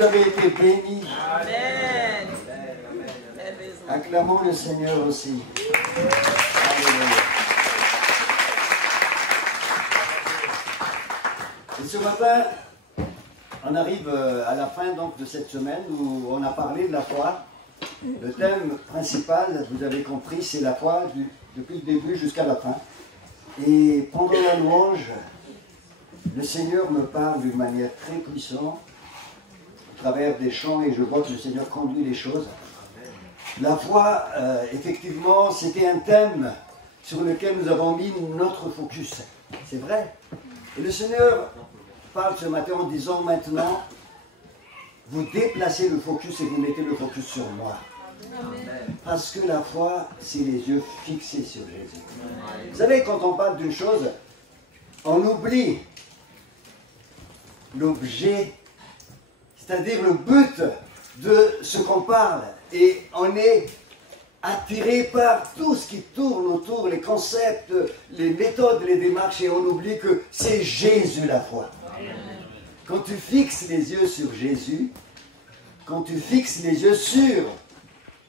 vous avez été bénis. Amen. Acclamons le Seigneur aussi. Alléluia. Et ce matin, on arrive à la fin donc, de cette semaine où on a parlé de la foi. Le thème principal, vous avez compris, c'est la foi depuis le début jusqu'à la fin. Et pendant la louange, le Seigneur me parle d'une manière très puissante, à travers des chants, et je vois que le Seigneur conduit les choses. La foi, effectivement, c'était un thème sur lequel nous avons mis notre focus. C'est vrai. Et le Seigneur parle ce matin en disant maintenant, vous déplacez le focus et vous mettez le focus sur moi. Parce que la foi, c'est les yeux fixés sur Jésus. Vous savez, quand on parle d'une chose, on oublie l'objet, c'est-à-dire le but de ce qu'on parle. Et on est attiré par tout ce qui tourne autour, les concepts, les méthodes, les démarches, et on oublie que c'est Jésus la foi. Quand tu fixes les yeux sur Jésus, quand tu fixes les yeux sur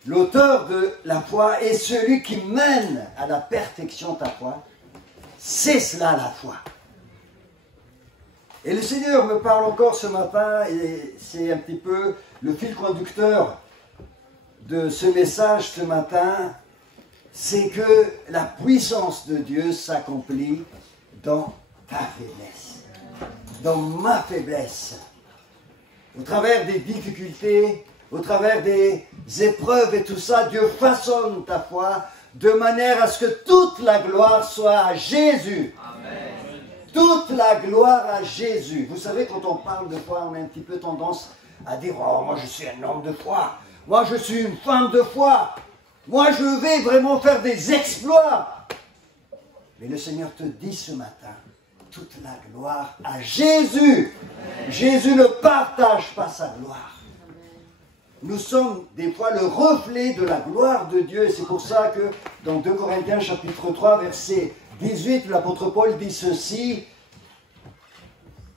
l'auteur de la foi et celui qui mène à la perfection ta foi, c'est cela la foi. Et le Seigneur me parle encore ce matin, et c'est un petit peu le fil conducteur de ce message ce matin, c'est que la puissance de Dieu s'accomplit dans ta faiblesse, dans ma faiblesse, au travers des difficultés, au travers des épreuves et tout ça. Dieu façonne ta foi de manière à ce que toute la gloire soit à Jésus. Amen. Toute la gloire à Jésus. Vous savez, quand on parle de foi, on a un petit peu tendance à dire « Oh, moi je suis un homme de foi. Moi je suis une femme de foi. Moi je vais vraiment faire des exploits. » Mais le Seigneur te dit ce matin, toute la gloire à Jésus. Amen. Jésus ne partage pas sa gloire. Nous sommes des fois le reflet de la gloire de Dieu. Et c'est pour ça que dans 2 Corinthiens chapitre 3 verset 18, l'apôtre Paul dit ceci: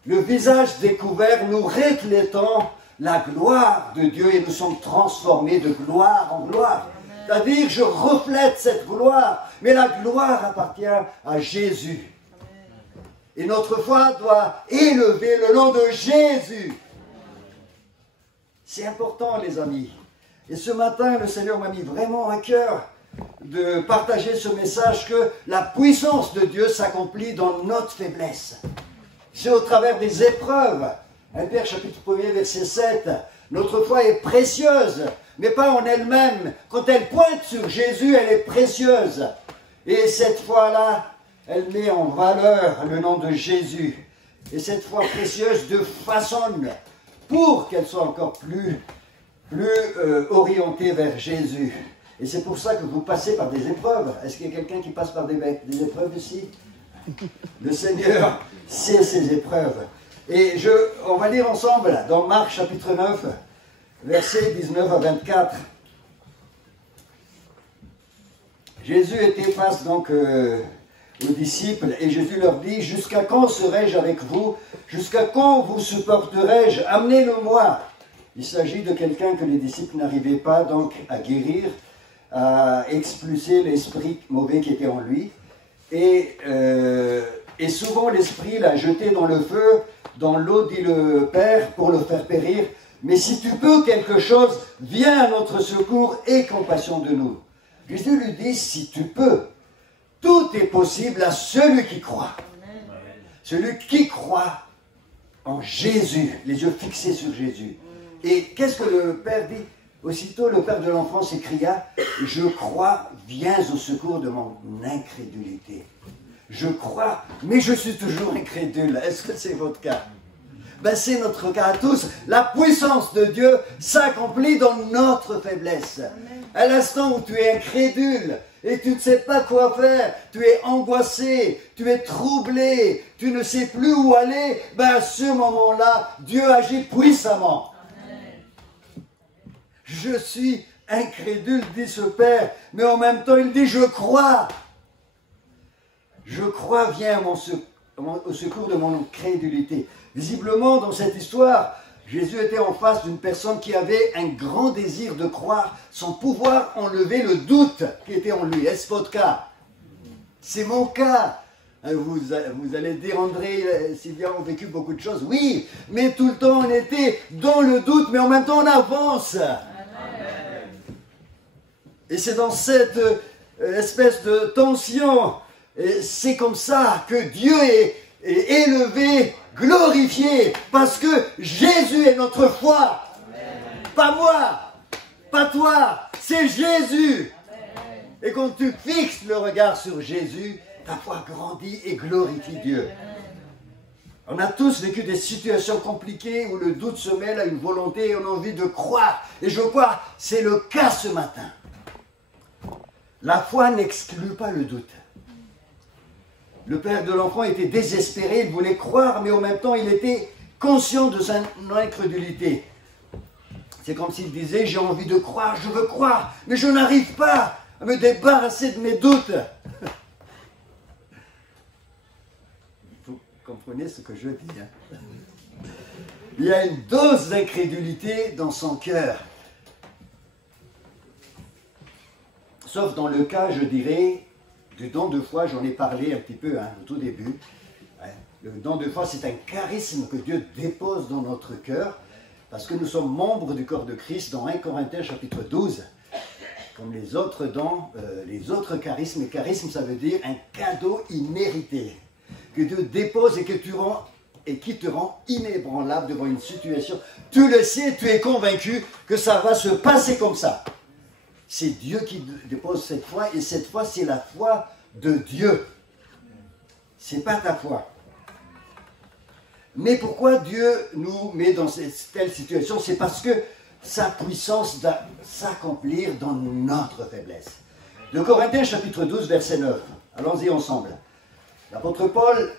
le visage découvert, nous reflétons la gloire de Dieu et nous sommes transformés de gloire en gloire. C'est-à-dire, je reflète cette gloire, mais la gloire appartient à Jésus. Et notre foi doit élever le nom de Jésus. C'est important, les amis. Et ce matin, le Seigneur m'a mis vraiment à cœur de partager ce message que la puissance de Dieu s'accomplit dans notre faiblesse. C'est au travers des épreuves. 1 Pierre chapitre 1er verset 7. Notre foi est précieuse, mais pas en elle-même. Quand elle pointe sur Jésus, elle est précieuse. Et cette foi-là, elle met en valeur le nom de Jésus. Et cette foi précieuse de façonne pour qu'elle soit encore plus orientée vers Jésus. Et c'est pour ça que vous passez par des épreuves. Est-ce qu'il y a quelqu'un qui passe par des épreuves ici? Le Seigneur sait ces épreuves. Et on va lire ensemble dans Marc chapitre 9, versets 19 à 24. Jésus était face donc aux disciples, et Jésus leur dit: jusqu'à quand serai-je avec vous? Jusqu'à quand vous supporterai-je? Amenez-le-moi. Il s'agit de quelqu'un que les disciples n'arrivaient pas donc à guérir, à expulser l'esprit mauvais qui était en lui. Et souvent l'esprit l'a jeté dans le feu, dans l'eau, dit le Père, pour le faire périr. Mais si tu peux quelque chose, viens à notre secours et compassion de nous. Jésus lui dit: si tu peux. Tout est possible à celui qui croit. Amen. Celui qui croit en Jésus, les yeux fixés sur Jésus. Et qu'est-ce que le Père dit? Aussitôt, le Père de l'enfant s'écria: je crois, viens au secours de mon incrédulité. Je crois, mais je suis toujours incrédule. Est-ce que c'est votre cas? Ben, c'est notre cas à tous. La puissance de Dieu s'accomplit dans notre faiblesse. Amen. À l'instant où tu es incrédule, et tu ne sais pas quoi faire, tu es angoissé, tu es troublé, tu ne sais plus où aller, ben à ce moment-là, Dieu agit puissamment. Amen. Je suis incrédule, dit ce Père, mais en même temps il dit: je crois. Je crois, viens au secours de mon incrédulité. Visiblement, dans cette histoire, Jésus était en face d'une personne qui avait un grand désir de croire, sans pouvoir enlever le doute qui était en lui. Est-ce votre cas? C'est mon cas. Vous allez dire, André, Sylvia ont vécu beaucoup de choses. Oui, mais tout le temps on était dans le doute, mais en même temps on avance. Et c'est dans cette espèce de tension, c'est comme ça que Dieu est élevé, glorifié, parce que Jésus est notre foi. Pas moi, pas toi, c'est Jésus. Et quand tu fixes le regard sur Jésus, ta foi grandit et glorifie Dieu. On a tous vécu des situations compliquées où le doute se mêle à une volonté et on a envie de croire. Et je crois, c'est le cas ce matin. La foi n'exclut pas le doute. Le père de l'enfant était désespéré, il voulait croire, mais en même temps il était conscient de son incrédulité. C'est comme s'il disait, j'ai envie de croire, je veux croire, mais je n'arrive pas à me débarrasser de mes doutes. Vous comprenez ce que je dis, hein? Il y a une dose d'incrédulité dans son cœur. Sauf dans le cas, je dirais, du don de foi, j'en ai parlé un petit peu au tout début. Le don de foi, c'est un charisme que Dieu dépose dans notre cœur, parce que nous sommes membres du corps de Christ dans 1 Corinthiens chapitre 12. Comme les autres dons, les autres charismes, et charisme ça veut dire un cadeau immérité, que Dieu dépose et qui te rend inébranlable devant une situation. Tu le sais, tu es convaincu que ça va se passer comme ça. C'est Dieu qui dépose cette foi, et cette foi, c'est la foi de Dieu. C'est pas ta foi. Mais pourquoi Dieu nous met dans cette telle situation? C'est parce que sa puissance doit s'accomplir dans notre faiblesse. De Corinthiens chapitre 12, verset 9. Allons-y ensemble. L'apôtre Paul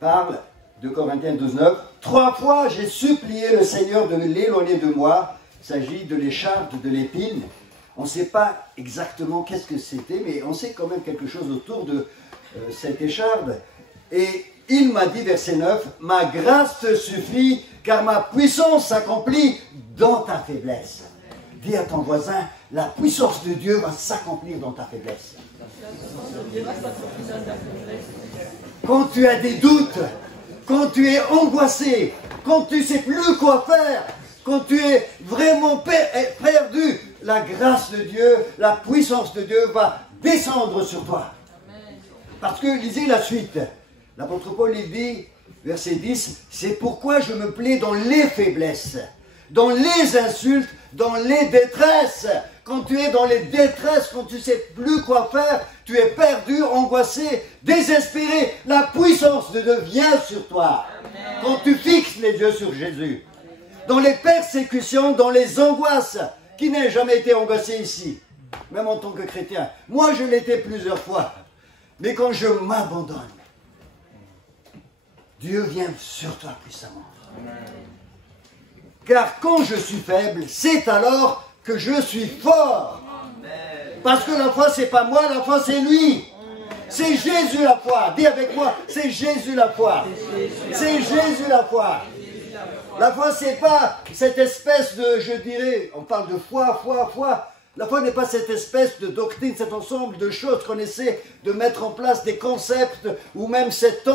parle de Corinthiens 12, 9. 3 fois j'ai supplié le Seigneur de l'éloigner de moi. Il s'agit de l'écharpe, de l'épine. On ne sait pas exactement qu'est-ce que c'était, mais on sait quand même quelque chose autour de cette écharpe. Et il m'a dit, verset 9, « Ma grâce te suffit, car ma puissance s'accomplit dans ta faiblesse. » Dis à ton voisin, la puissance de Dieu va s'accomplir dans ta faiblesse. Quand tu as des doutes, quand tu es angoissé, quand tu ne sais plus quoi faire, quand tu es vraiment perdu, la grâce de Dieu, la puissance de Dieu va descendre sur toi. Parce que, lisez la suite, l'apôtre Paul il dit, verset 10, « C'est pourquoi je me plais dans les faiblesses, dans les insultes, dans les détresses. » Quand tu es dans les détresses, quand tu ne sais plus quoi faire, tu es perdu, angoissé, désespéré, la puissance de Dieu vient sur toi. Amen. Quand tu fixes les yeux sur Jésus. Dans les persécutions, dans les angoisses, qui n'a jamais été angoissé ici, même en tant que chrétien. Moi, je l'étais plusieurs fois. Mais quand je m'abandonne, Dieu vient sur toi puissamment. Car quand je suis faible, c'est alors que je suis fort. Parce que la foi, c'est pas moi, la foi, c'est lui. C'est Jésus la foi. Dis avec moi, c'est Jésus la foi. C'est Jésus la foi. La foi, c'est pas cette espèce de, je dirais, on parle de foi. La foi n'est pas cette espèce de doctrine, cet ensemble de choses qu'on essaie de mettre en place, des concepts, ou même cet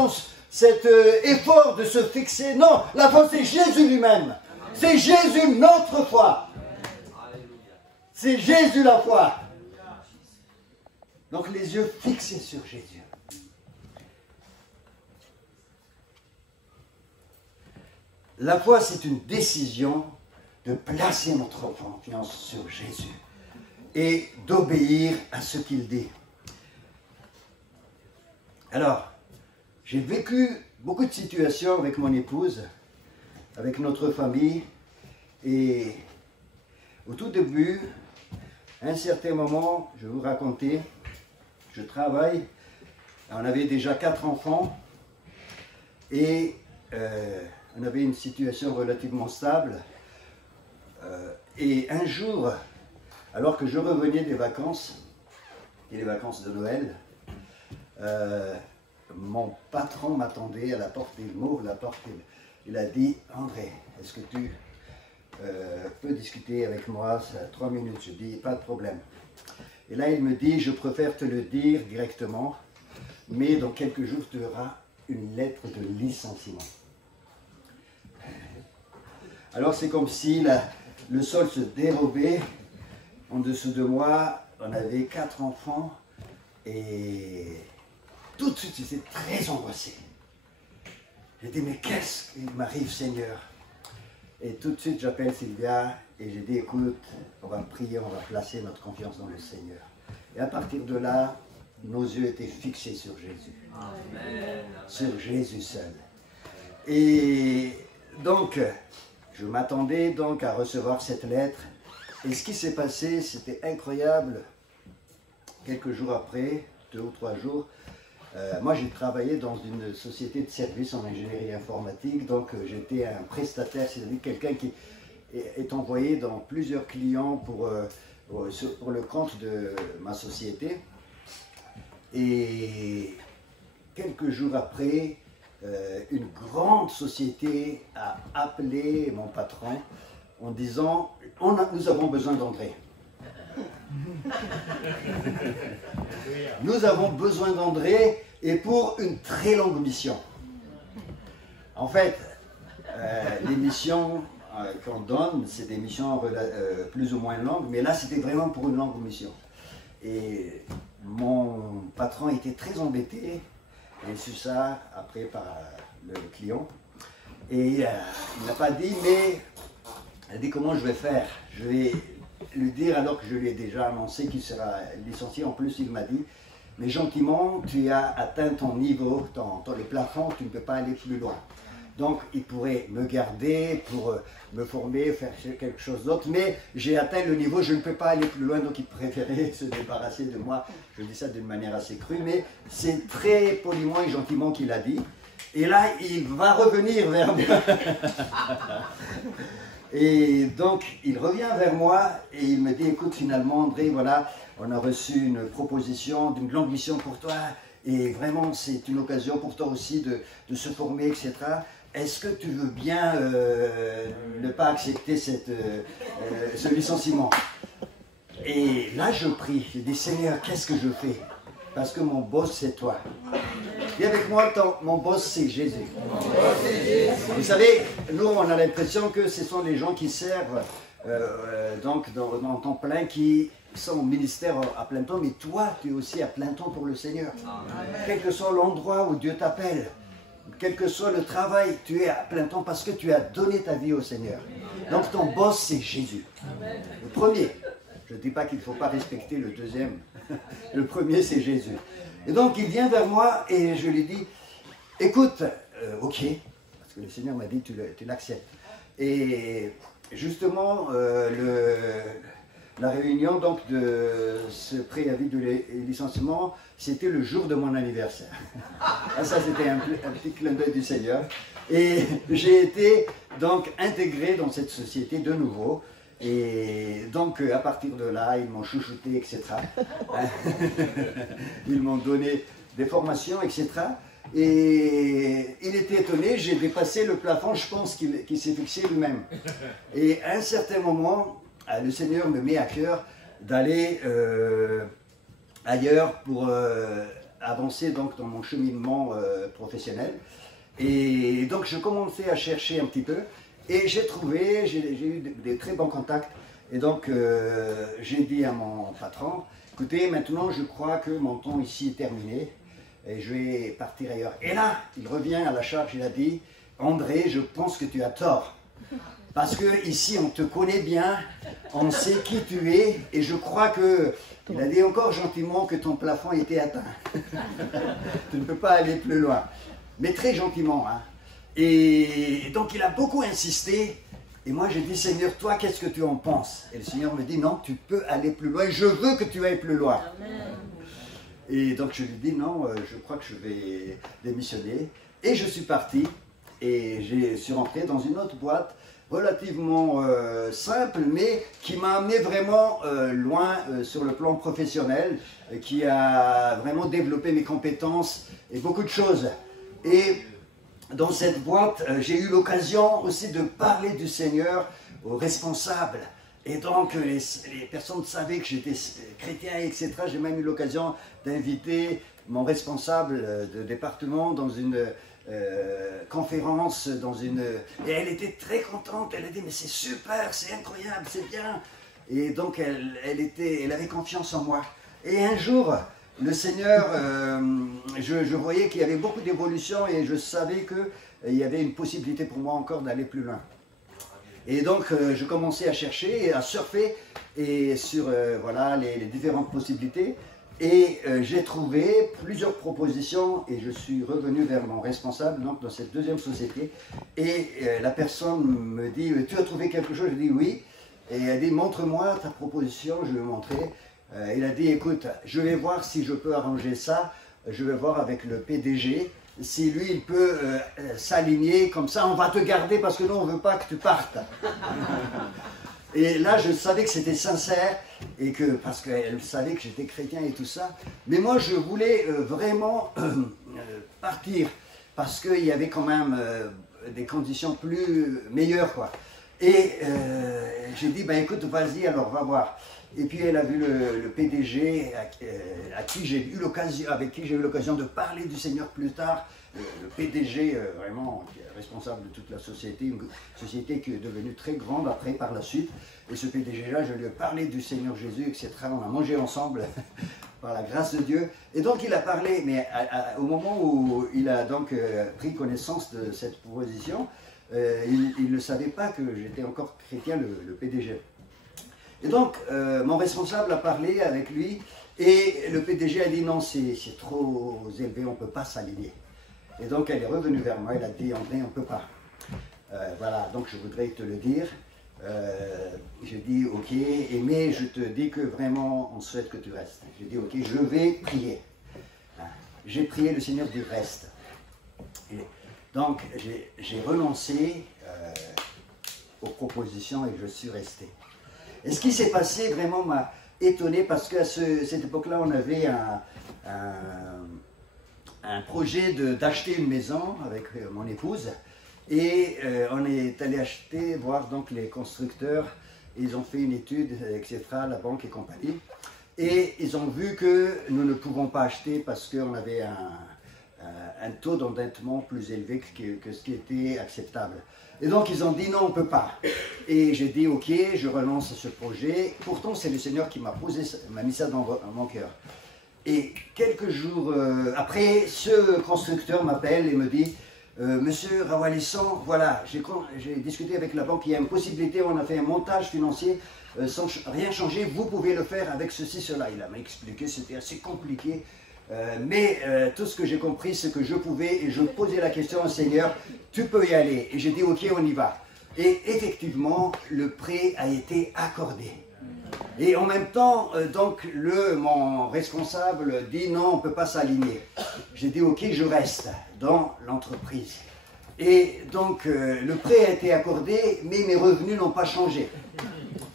effort de se fixer. Non, la foi, c'est Jésus lui-même. C'est Jésus notre foi. C'est Jésus la foi. Donc les yeux fixés sur Jésus. La foi, c'est une décision de placer notre confiance sur Jésus et d'obéir à ce qu'il dit. Alors, j'ai vécu beaucoup de situations avec mon épouse, avec notre famille, et au tout début, à un certain moment, je vais vous raconter, je travaille, on avait déjà 4 enfants, et on avait une situation relativement stable, et un jour, alors que je revenais des vacances, et les vacances de Noël, mon patron m'attendait à la porte, il m'ouvre la porte, il a dit, André, est-ce que tu peux discuter avec moi 3 minutes? Je dis, pas de problème. Et là, il me dit, je préfère te le dire directement, mais dans quelques jours, tu auras une lettre de licenciement. Alors, c'est comme si le sol se dérobait en dessous de moi. On avait 4 enfants et tout de suite, j'étais très angoissé. J'ai dit, mais qu'est-ce qui m'arrive, Seigneur? Et tout de suite, j'appelle Sylvia et j'ai dit, écoute, on va prier, on va placer notre confiance dans le Seigneur. Et à partir de là, nos yeux étaient fixés sur Jésus. Amen. Sur Jésus seul. Et donc, je m'attendais donc à recevoir cette lettre. Et ce qui s'est passé, c'était incroyable. Quelques jours après, 2 ou 3 jours, moi j'ai travaillé dans une société de services en ingénierie informatique. Donc j'étais un prestataire, c'est-à-dire quelqu'un qui est envoyé dans plusieurs clients pour le compte de ma société. Et quelques jours après, une grande société a appelé mon patron en disant « Nous avons besoin d'André. Nous avons besoin d'André et pour une très longue mission. » En fait, les missions qu'on donne, c'est des missions plus ou moins longues, mais là c'était vraiment pour une longue mission. Et mon patron était très embêté. J'ai su ça après par le client. Et il n'a pas dit, mais il a dit comment je vais faire. Je vais lui dire alors que je lui ai déjà annoncé qu'il sera licencié. En plus, il m'a dit, mais gentiment, tu as atteint ton niveau, ton les plafonds, tu ne peux pas aller plus loin. Donc, il pourrait me garder pour me former, faire quelque chose d'autre, mais j'ai atteint le niveau, je ne peux pas aller plus loin, donc il préférait se débarrasser de moi. Je dis ça d'une manière assez crue, mais c'est très poliment et gentiment qu'il a dit. Et là, il va revenir vers moi. Et donc, il revient vers moi et il me dit, écoute, finalement, André, voilà, on a reçu une proposition d'une longue mission pour toi, et vraiment, c'est une occasion pour toi aussi de se former, etc. Est-ce que tu veux bien ne pas accepter ce licenciement? Et là, je prie. Je dis, Seigneur, qu'est-ce que je fais? Parce que mon boss, c'est toi. Dis avec moi, mon boss, c'est Jésus. Vous savez, nous, on a l'impression que ce sont les gens qui servent donc dans temps plein, qui sont au ministère à plein temps, mais toi, tu es aussi à plein temps pour le Seigneur. Amen. Quel que soit l'endroit où Dieu t'appelle, quel que soit le travail, tu es à plein temps parce que tu as donné ta vie au Seigneur. Donc ton boss, c'est Jésus. Amen. Le premier. Je ne dis pas qu'il ne faut pas respecter le deuxième. Le premier, c'est Jésus. Et donc, il vient vers moi et je lui dis, écoute, ok, parce que le Seigneur m'a dit, tu l'acceptes. Et justement, la réunion donc de ce préavis de licenciement, c'était le jour de mon anniversaire. Ça, c'était un petit clin d'œil du Seigneur. Et j'ai été donc intégré dans cette société de nouveau. Et donc, à partir de là, ils m'ont chouchouté, etc. Ils m'ont donné des formations, etc. Et il était étonné, j'ai dépassé le plafond, je pense qu'il s'est fixé lui-même. Et à un certain moment, le Seigneur me met à cœur d'aller ailleurs pour avancer donc, dans mon cheminement professionnel. Et donc, je commençais à chercher un petit peu. Et j'ai trouvé, j'ai eu des très bons contacts. Et donc, j'ai dit à mon patron, écoutez, maintenant, je crois que mon temps ici est terminé. Et je vais partir ailleurs. Et là, il revient à la charge, il a dit, André, je pense que tu as tort. Parce que ici, on te connaît bien, on sait qui tu es. Et je crois que, il a dit encore gentiment que ton plafond était atteint. Tu ne peux pas aller plus loin. Mais très gentiment, hein. Et donc il a beaucoup insisté, et moi j'ai dit, Seigneur, toi qu'est-ce que tu en penses? Et le Seigneur me dit, non, tu peux aller plus loin, je veux que tu ailles plus loin. Amen. Et donc je lui dis, non, je crois que je vais démissionner. Et je suis parti, et je suis rentré dans une autre boîte, relativement simple, mais qui m'a amené vraiment loin sur le plan professionnel, qui a vraiment développé mes compétences et beaucoup de choses. Et dans cette boîte, j'ai eu l'occasion aussi de parler du Seigneur aux responsables. Et donc, les personnes savaient que j'étais chrétien, etc. J'ai même eu l'occasion d'inviter mon responsable de département dans une conférence, et elle était très contente. Elle a dit, mais c'est super, c'est incroyable, c'est bien. Et donc, elle avait confiance en moi. Et un jour, le Seigneur, je voyais qu'il y avait beaucoup d'évolution et je savais qu'il y avait une possibilité pour moi encore d'aller plus loin. Et donc, je commençais à chercher et à surfer et sur voilà, les différentes possibilités. Et j'ai trouvé plusieurs propositions et je suis revenu vers mon responsable donc, dans cette deuxième société. Et la personne me dit, tu as trouvé quelque chose? Je dis oui. Et elle dit, montre-moi ta proposition, je lui ai montré. Il a dit, écoute, je vais voir si je peux arranger ça. Je vais voir avec le PDG. Si lui, il peut s'aligner, comme ça, on va te garder parce que nous, on ne veut pas que tu partes. Et là, je savais que c'était sincère, et parce qu'elle savait que j'étais chrétien et tout ça. Mais moi, je voulais vraiment partir, parce qu'il y avait quand même des conditions meilleures, quoi. Et j'ai dit, ben écoute, vas-y, alors, va voir. Et puis elle a vu le PDG avec qui j'ai eu l'occasion de parler du Seigneur plus tard. Le PDG vraiment qui est responsable de toute la société, une société qui est devenue très grande après par la suite. Et ce PDG-là, je lui ai parlé du Seigneur Jésus, etc. On a mangé ensemble par la grâce de Dieu. Et donc il a parlé, mais au moment où il a donc pris connaissance de cette proposition, il ne savait pas que j'étais encore chrétien, le PDG. Et donc, mon responsable a parlé avec lui et le PDG a dit non, c'est trop élevé, on ne peut pas s'aligner. Et donc, elle est revenue vers moi, elle a dit André, on ne peut pas. Voilà, donc je voudrais te le dire. J'ai dit ok, mais je te dis que vraiment, on souhaite que tu restes. J'ai dit ok, je vais prier. J'ai prié, le Seigneur dit reste. Et donc, j'ai renoncé aux propositions et je suis resté. Et ce qui s'est passé vraiment m'a étonné parce qu'à cette époque-là, on avait un projet d'acheter une maison avec mon épouse et on est allé voir donc les constructeurs. Ils ont fait une étude, etc., la banque et compagnie. Et ils ont vu que nous ne pouvons pas acheter parce qu'on avait un taux d'endettement plus élevé que ce qui était acceptable. Et donc ils ont dit non, on ne peut pas. Et j'ai dit ok, je relance ce projet. Pourtant c'est le Seigneur qui m'a mis ça dans mon cœur. Et quelques jours après, ce constructeur m'appelle et me dit Monsieur Rawalisson, voilà, j'ai discuté avec la banque, il y a une possibilité, on a fait un montage financier sans rien changer, vous pouvez le faire avec ceci, cela. Il m'a expliqué, c'était assez compliqué. Mais tout ce que j'ai compris, c'est que je pouvais, et je posais la question au Seigneur, tu peux y aller. Et j'ai dit, ok, on y va. Et effectivement, le prêt a été accordé. Et en même temps, donc, mon responsable dit, non, on ne peut pas s'aligner. J'ai dit, ok, je reste dans l'entreprise. Et donc, le prêt a été accordé, mais mes revenus n'ont pas changé.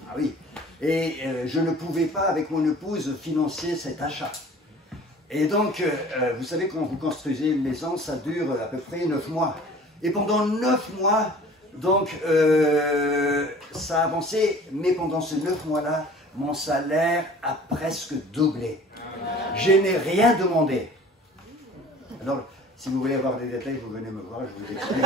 Ah oui. Et je ne pouvais pas, avec mon épouse, financer cet achat. Et donc, vous savez, quand vous construisez une maison, ça dure à peu près 9 mois. Et pendant 9 mois, donc, ça a avancé, mais pendant ces 9 mois-là, mon salaire a presque doublé. Je n'ai rien demandé. Alors, si vous voulez avoir des détails, vous venez me voir, je vous explique.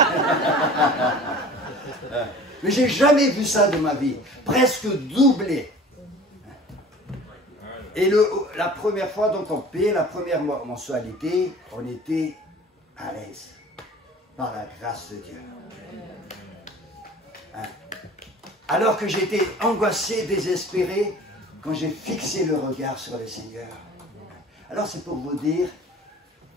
Mais j'ai jamais vu ça de ma vie. Presque doublé. Et la première fois, donc on payait la première mensualité, on était à l'aise, par la grâce de Dieu. Hein? Alors que j'étais angoissé, désespéré, quand j'ai fixé le regard sur le Seigneur. Alors c'est pour vous dire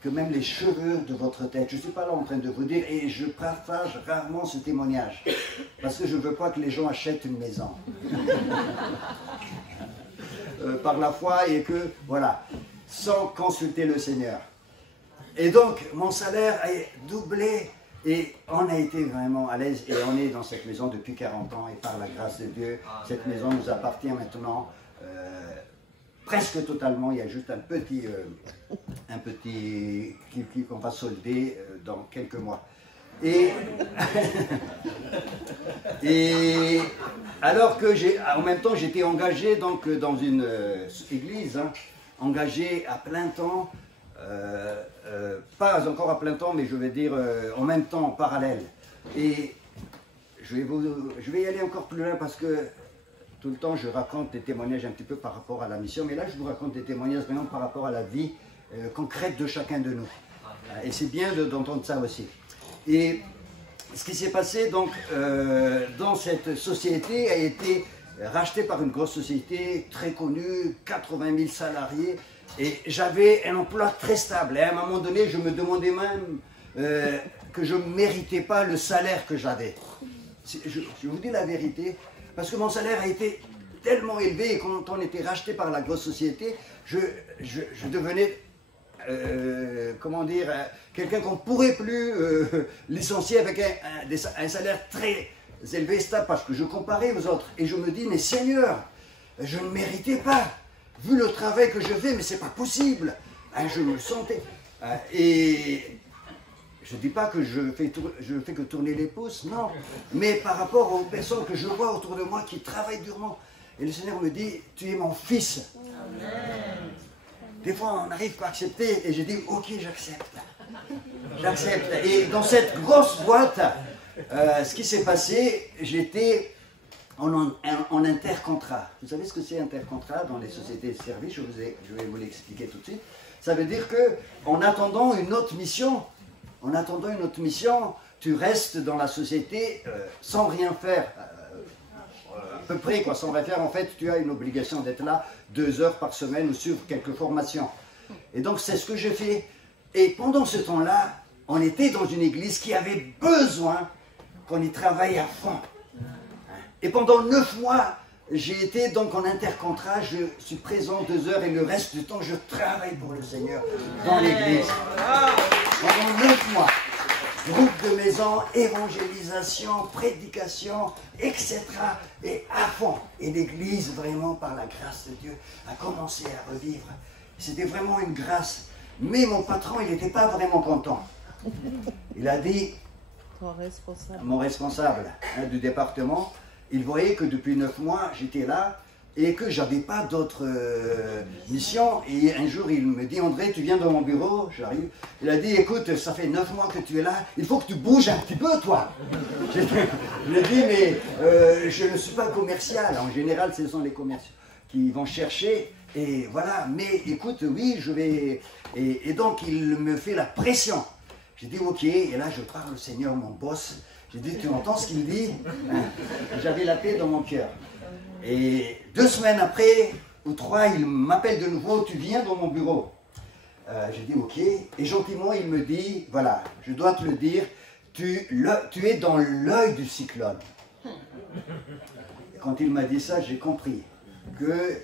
que même les cheveux de votre tête, je ne suis pas là en train de vous dire, et je partage rarement ce témoignage, parce que je ne veux pas que les gens achètent une maison. Par la foi et que, voilà, sans consulter le Seigneur. Et donc, mon salaire a doublé et on a été vraiment à l'aise et on est dans cette maison depuis 40 ans et par la grâce de Dieu, cette maison nous appartient maintenant presque totalement. Il y a juste un petit qu'on va solder dans quelques mois. Et, et alors que en même temps j'étais engagé donc, dans une église, hein, engagé à plein temps, pas encore à plein temps, mais je vais dire en même temps, en parallèle. Et je vais y aller encore plus loin parce que tout le temps je raconte des témoignages un petit peu par rapport à la mission, mais là je vous raconte des témoignages vraiment par rapport à la vie concrète de chacun de nous. Et c'est bien d'entendre ça aussi. Et ce qui s'est passé donc dans cette société a été racheté par une grosse société très connue, 80 000 salariés, et j'avais un emploi très stable. Et à un moment donné, je me demandais même que je ne méritais pas le salaire que j'avais. Je vous dis la vérité, parce que mon salaire a été tellement élevé, et quand on était racheté par la grosse société, je devenais, comment dire, quelqu'un qu'on ne pourrait plus licencier avec un salaire très élevé, stable, parce que je comparais aux autres. Et je me dis, mais Seigneur, je ne méritais pas, vu le travail que je fais, mais c'est pas possible. Je me sentais... et je ne dis pas que je fais que tourner les pouces, non. Mais par rapport aux personnes que je vois autour de moi qui travaillent durement. Et le Seigneur me dit, tu es mon fils. Amen. Des fois, on n'arrive pas à accepter. Et je dis, ok, j'accepte. J'accepte. Et dans cette grosse boîte, ce qui s'est passé, j'étais en intercontrat. Vous savez ce que c'est intercontrat dans les sociétés de services? Je vais vous l'expliquer tout de suite. Ça veut dire qu'en attendant une autre mission, tu restes dans la société sans rien faire. À peu près, quoi, sans rien faire. En fait, tu as une obligation d'être là 2 heures par semaine ou sur quelques formations. Et donc, c'est ce que j'ai fait. Et pendant ce temps-là, on était dans une église qui avait besoin qu'on y travaille à fond. Et pendant 9 mois, j'ai été donc en intercontrat, je suis présent 2 heures et le reste du temps, je travaille pour le Seigneur dans l'église. Pendant 9 mois, groupe de maison, évangélisation, prédication, etc. Et à fond. Et l'église, vraiment, par la grâce de Dieu, a commencé à revivre. C'était vraiment une grâce. Mais mon patron, il n'était pas vraiment content. Il a dit, mon responsable du département, il voyait que depuis 9 mois, j'étais là et que je n'avais pas d'autres missions. Et un jour, il me dit, André, tu viens dans mon bureau? J'arrive. Il a dit, écoute, ça fait 9 mois que tu es là, il faut que tu bouges un petit peu, toi. Je lui ai dit, mais je ne suis pas commercial. En général, ce sont les commerciaux qui vont chercher. Et voilà, mais écoute, oui, je vais... Et donc, il me fait la pression. J'ai dit, ok, et là, je parle au Seigneur, mon boss. J'ai dit, tu entends ce qu'il dit? J'avais la paix dans mon cœur. Et 2 semaines après, ou 3, il m'appelle de nouveau, tu viens dans mon bureau. J'ai dit, ok. Et gentiment, il me dit, voilà, je dois te le dire, tu es dans l'œil du cyclone. Et quand il m'a dit ça, j'ai compris que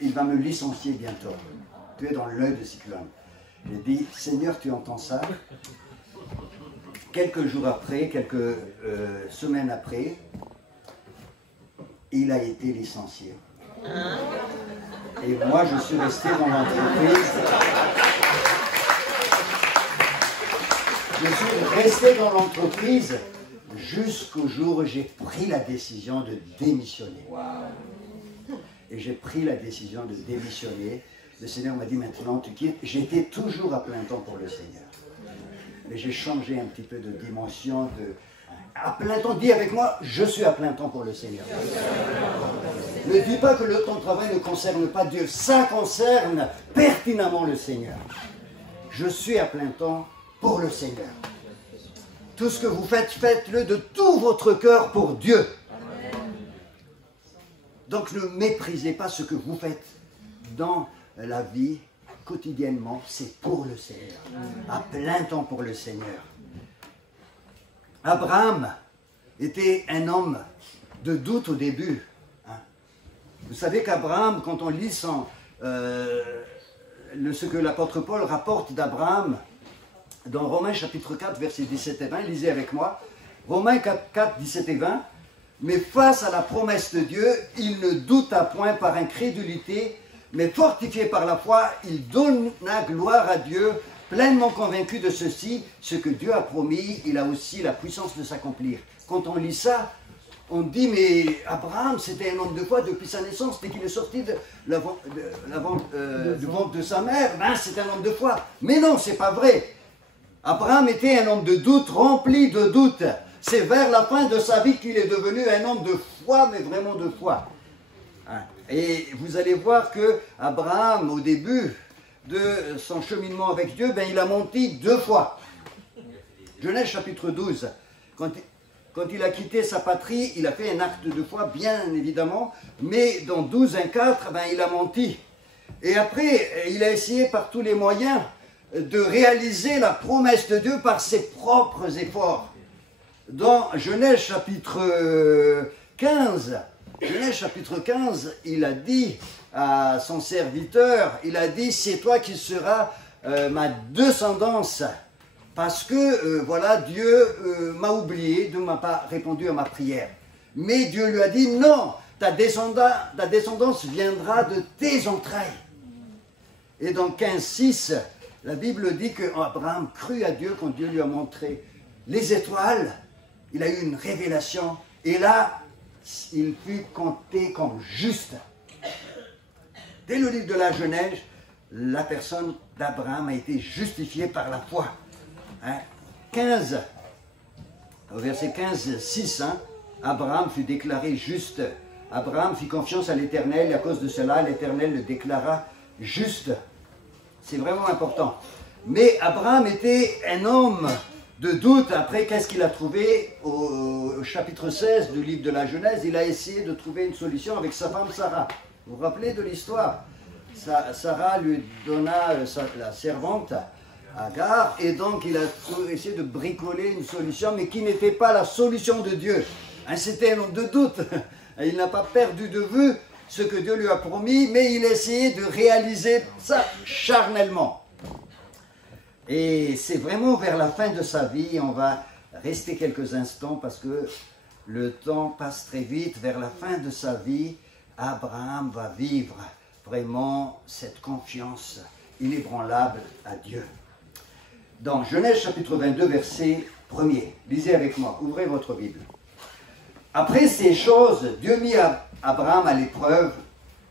il va me licencier bientôt. Tu es dans l'œil du cyclone. J'ai dit, Seigneur, tu entends ça? Quelques jours après, quelques semaines après, il a été licencié. Et moi, je suis resté dans l'entreprise. Je suis resté dans l'entreprise jusqu'au jour où j'ai pris la décision de démissionner. Et j'ai pris la décision de démissionner. Le Seigneur m'a dit, maintenant tu quittes. J'étais toujours à plein temps pour le Seigneur. Mais j'ai changé un petit peu de dimension. À plein temps, dis avec moi, je suis à plein temps pour le Seigneur. Ne dis pas que le temps de travail ne concerne pas Dieu. Ça concerne pertinemment le Seigneur. Je suis à plein temps pour le Seigneur. Tout ce que vous faites, faites-le de tout votre cœur pour Dieu. Donc ne méprisez pas ce que vous faites dans la vie quotidiennement, c'est pour le Seigneur. À plein temps pour le Seigneur. Abraham était un homme de doute au début. Vous savez qu'Abraham, quand on lit ce que l'apôtre Paul rapporte d'Abraham, dans Romains chapitre 4, versets 17 et 20, lisez avec moi, Romains 4, 17 et 20, mais face à la promesse de Dieu, il ne douta point par incrédulité, mais fortifié par la foi, il donna gloire à Dieu, pleinement convaincu de ceci, ce que Dieu a promis, il a aussi la puissance de s'accomplir. Quand on lit ça, on dit, mais Abraham, c'était un homme de foi depuis sa naissance, dès qu'il est sorti du ventre de sa mère, ben, c'est un homme de foi. Mais non, c'est pas vrai. Abraham était un homme de doute, rempli de doute. C'est vers la fin de sa vie qu'il est devenu un homme de foi, mais vraiment de foi. Et vous allez voir que Abraham, au début de son cheminement avec Dieu, ben, il a menti 2 fois. Genèse chapitre 12, quand il a quitté sa patrie, il a fait un acte de foi, bien évidemment, mais dans 12:1-4, ben, il a menti. Et après, il a essayé par tous les moyens de réaliser la promesse de Dieu par ses propres efforts. Dans Genèse chapitre 15, il a dit à son serviteur, il a dit, c'est toi qui seras ma descendance, parce que voilà, Dieu m'a oublié, Dieu ne m'a pas répondu à ma prière. Mais Dieu lui a dit, non, ta descendance viendra de tes entrailles. Et dans 15:6, la Bible dit qu'Abraham crut à Dieu quand Dieu lui a montré les étoiles. Il a eu une révélation, et là, il fut compté comme juste. Dès le livre de la Genèse, la personne d'Abraham a été justifiée par la foi. Au verset 15:6, Abraham fut déclaré juste. Abraham fit confiance à l'Éternel, et à cause de cela, l'Éternel le déclara juste. C'est vraiment important. Mais Abraham était un homme de doute. Après, qu'est-ce qu'il a trouvé au chapitre 16 du livre de la Genèse? Il a essayé de trouver une solution avec sa femme Sarah. Vous vous rappelez de l'histoire? Sarah lui donna la servante Agar, et donc il a essayé de bricoler une solution, mais qui n'était pas la solution de Dieu. C'était un homme de doute. Il n'a pas perdu de vue ce que Dieu lui a promis, mais il a essayé de réaliser ça charnellement. Et c'est vraiment vers la fin de sa vie, on va rester quelques instants parce que le temps passe très vite. Vers la fin de sa vie, Abraham va vivre vraiment cette confiance inébranlable à Dieu. Dans Genèse chapitre 22, verset 1er, lisez avec moi, ouvrez votre Bible. Après ces choses, Dieu mit Abraham à l'épreuve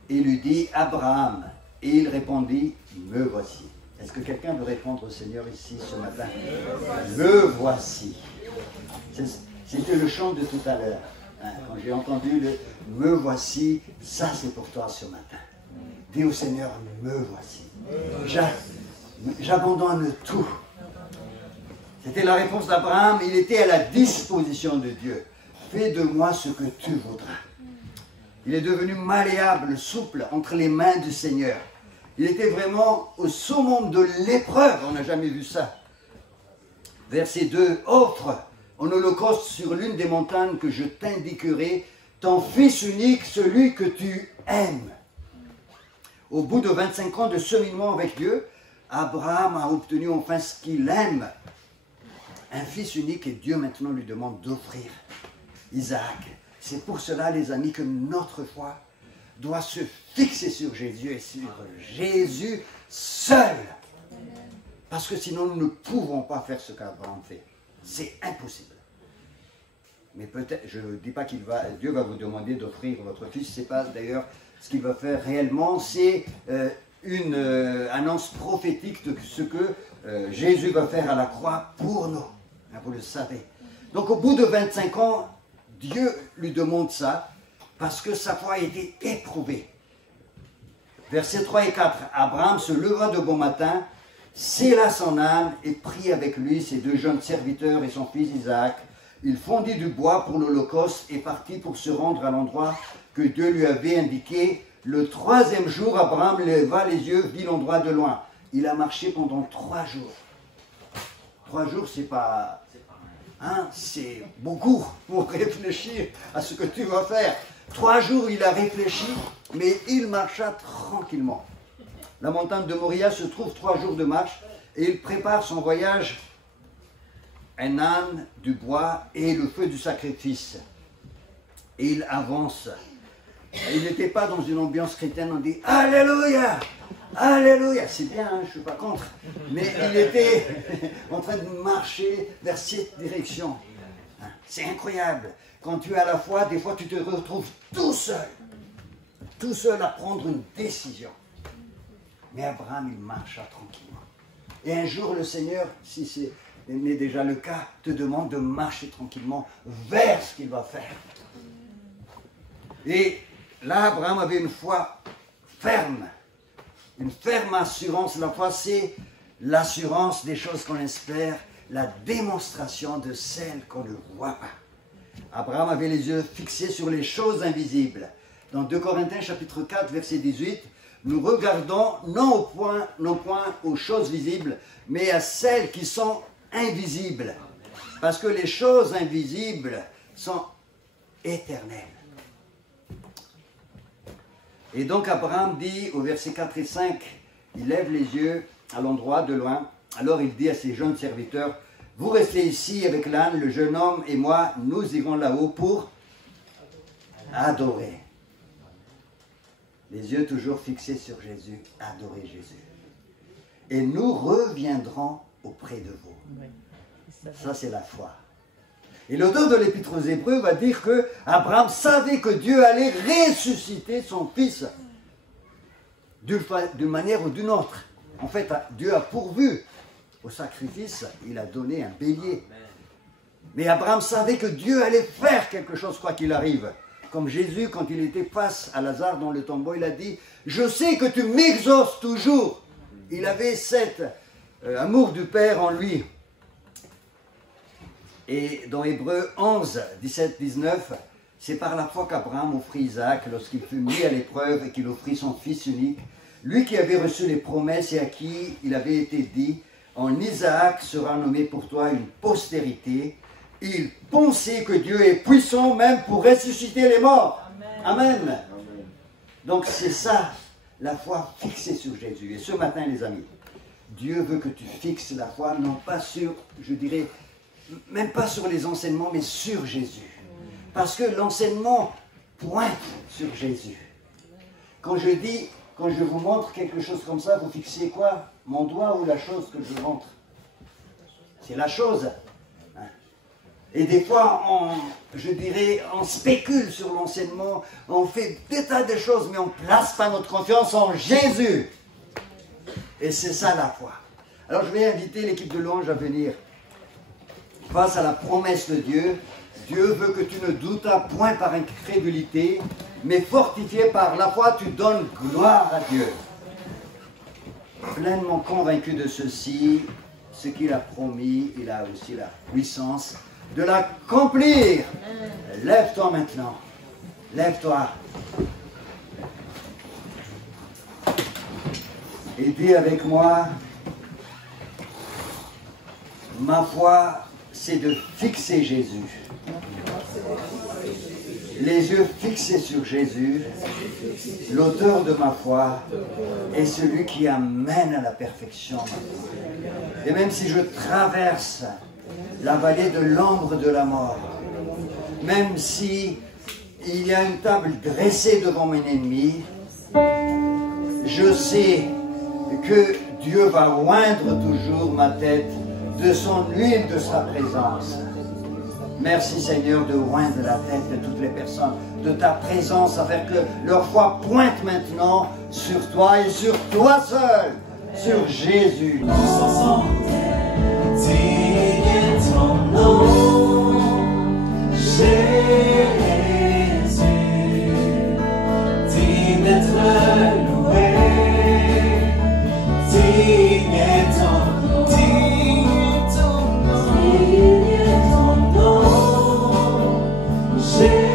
et lui dit, Abraham, et il répondit, me voici. Est-ce que quelqu'un veut répondre au Seigneur ici ce matin? Me voici. C'était le chant de tout à l'heure. Quand j'ai entendu le me voici, ça c'est pour toi ce matin. Dis au Seigneur, me voici. J'abandonne tout. C'était la réponse d'Abraham. Il était à la disposition de Dieu. Fais de moi ce que tu voudras. Il est devenu malléable, souple entre les mains du Seigneur. Il était vraiment au summum de l'épreuve. On n'a jamais vu ça. Verset 2. Offre en holocauste sur l'une des montagnes que je t'indiquerai ton fils unique, celui que tu aimes. Au bout de 25 ans de cheminement avec Dieu, Abraham a obtenu enfin ce qu'il aime. Un fils unique, et Dieu maintenant lui demande d'offrir Isaac. C'est pour cela, les amis, que notre foi doit se fixer sur Jésus et sur Jésus seul. Parce que sinon, nous ne pouvons pas faire ce qu'Abraham fait. C'est impossible. Mais peut-être, je ne dis pas Dieu va vous demander d'offrir votre fils. Ce n'est pas d'ailleurs ce qu'il va faire réellement. C'est une annonce prophétique de ce que Jésus va faire à la croix pour nous. Vous le savez. Donc au bout de 25 ans, Dieu lui demande ça parce que sa foi a été éprouvée. Versets 3 et 4. Abraham se leva de bon matin, scella son âne et prit avec lui ses 2 jeunes serviteurs et son fils Isaac. Il fondit du bois pour l'holocauste et partit pour se rendre à l'endroit que Dieu lui avait indiqué. Le 3e jour, Abraham leva les yeux, vit l'endroit de loin. Il a marché pendant 3 jours. 3 jours, c'est pas... c'est beaucoup pour réfléchir à ce que tu vas faire. 3 jours, il a réfléchi, mais il marcha tranquillement. La montagne de Moria se trouve 3 jours de marche et il prépare son voyage. Un âne, du bois et le feu du sacrifice. Et il avance. Il n'était pas dans une ambiance chrétienne, on dit Alléluia, Alléluia, c'est bien, hein, je ne suis pas contre. Mais il était en train de marcher vers cette direction. C'est incroyable. Quand tu es à la foi, des fois tu te retrouves tout seul à prendre une décision. Mais Abraham, il marcha tranquillement. Et un jour, le Seigneur, si c'est déjà le cas, te demande de marcher tranquillement vers ce qu'il va faire. Et là, Abraham avait une foi ferme. Une ferme assurance. La foi, c'est l'assurance des choses qu'on espère, la démonstration de celles qu'on ne voit pas. Abraham avait les yeux fixés sur les choses invisibles. Dans 2 Corinthiens chapitre 4, verset 18, nous regardons non point aux choses visibles, mais à celles qui sont invisibles. Parce que les choses invisibles sont éternelles. Et donc Abraham dit au verset 4 et 5, il lève les yeux à l'endroit de loin. Alors il dit à ses jeunes serviteurs, vous restez ici avec l'âne, le jeune homme et moi, nous irons là-haut pour adorer. Les yeux toujours fixés sur Jésus, adorer Jésus. Et nous reviendrons auprès de vous. Ça, c'est la foi. Et l'auteur de l'Épître aux Hébreux va dire que Abraham savait que Dieu allait ressusciter son fils d'une manière ou d'une autre. En fait, Dieu a pourvu au sacrifice, il a donné un bélier. Mais Abraham savait que Dieu allait faire quelque chose quoi qu'il arrive. Comme Jésus, quand il était face à Lazare dans le tombeau, il a dit « Je sais que tu m'exauces toujours ». Il avait cet amour du Père en lui. Et dans Hébreux 11, 17, 19, c'est par la foi qu'Abraham offrit Isaac lorsqu'il fut mis à l'épreuve et qu'il offrit son fils unique. Lui qui avait reçu les promesses et à qui il avait été dit « En Isaac sera nommé pour toi une postérité ». Il pensait que Dieu est puissant même pour ressusciter les morts. Amen. Amen. Donc c'est ça, la foi fixée sur Jésus. Et ce matin, les amis, Dieu veut que tu fixes la foi, non pas sur, je dirais, même pas sur les enseignements, mais sur Jésus. Parce que l'enseignement pointe sur Jésus. Quand je vous montre quelque chose comme ça, vous fixez quoi? Mon doigt ou la chose que je montre? C'est la chose. Et des fois, on spécule sur l'enseignement, on fait des tas de choses, mais on ne place pas notre confiance en Jésus. Et c'est ça la foi. Alors je vais inviter l'équipe de louange à venir. Face à la promesse de Dieu, Dieu veut que tu ne doutes point par incrédulité, mais fortifié par la foi, tu donnes gloire à Dieu. Pleinement convaincu de ceci, ce qu'il a promis, il a aussi la puissance de l'accomplir. Lève-toi maintenant. Lève-toi. Et dis avec moi, ma foi, c'est de fixer Jésus. Les yeux fixés sur Jésus, l'auteur de ma foi est celui qui amène à la perfection. Et même si je traverse la vallée de l'ombre de la mort, même si il y a une table dressée devant mon ennemi, je sais que Dieu va oindre toujours ma tête de son huile, de sa présence. Merci Seigneur de oindre la tête de toutes les personnes de ta présence, afin que leur foi pointe maintenant sur toi et sur toi seul, sur Jésus. Tous ensemble, digne ton nom, Jésus, digne d'être loué, digne ton nom, digne ton nom, Jésus.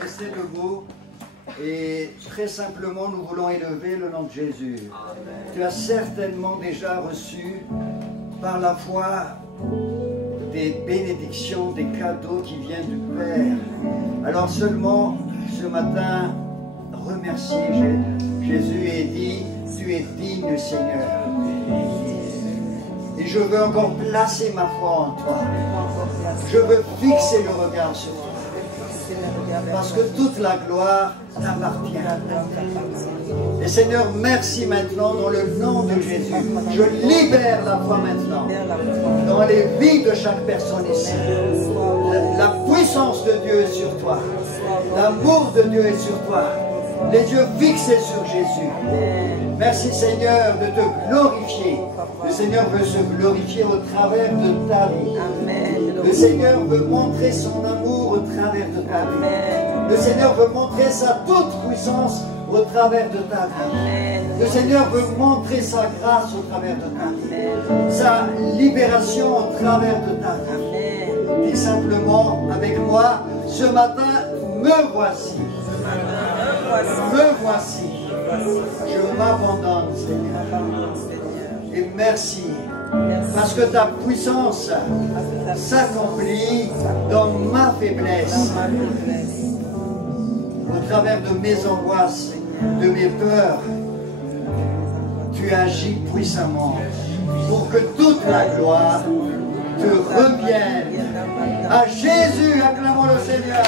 Restez debout. Et très simplement, nous voulons élever le nom de Jésus. Amen. Tu as certainement déjà reçu par la foi des bénédictions, des cadeaux qui viennent du Père. Alors seulement ce matin, remerciez Jésus et dis, tu es digne Seigneur. Et je veux encore placer ma foi en toi. Je veux fixer le regard sur toi. Parce que toute la gloire t'appartient. Et Seigneur, merci maintenant dans le nom de Jésus. Je libère la foi maintenant dans les vies de chaque personne ici. La puissance de Dieu est sur toi. L'amour de Dieu est sur toi. Les yeux fixés sur Jésus. Merci Seigneur de te glorifier. Le Seigneur veut se glorifier au travers de ta vie. Le Seigneur veut montrer son amour au travers de ta vie. Le Seigneur veut montrer sa toute puissance au travers de ta vie. Le Seigneur veut montrer sa grâce au travers de ta vie. Sa libération au travers de ta vie. Dis simplement avec moi, ce matin, me voici. Me voici. Je m'abandonne, Seigneur. Et merci. Parce que ta puissance s'accomplit dans ma faiblesse. Au travers de mes angoisses, de mes peurs, tu agis puissamment pour que toute la gloire te revienne. À Jésus, acclamons le Seigneur.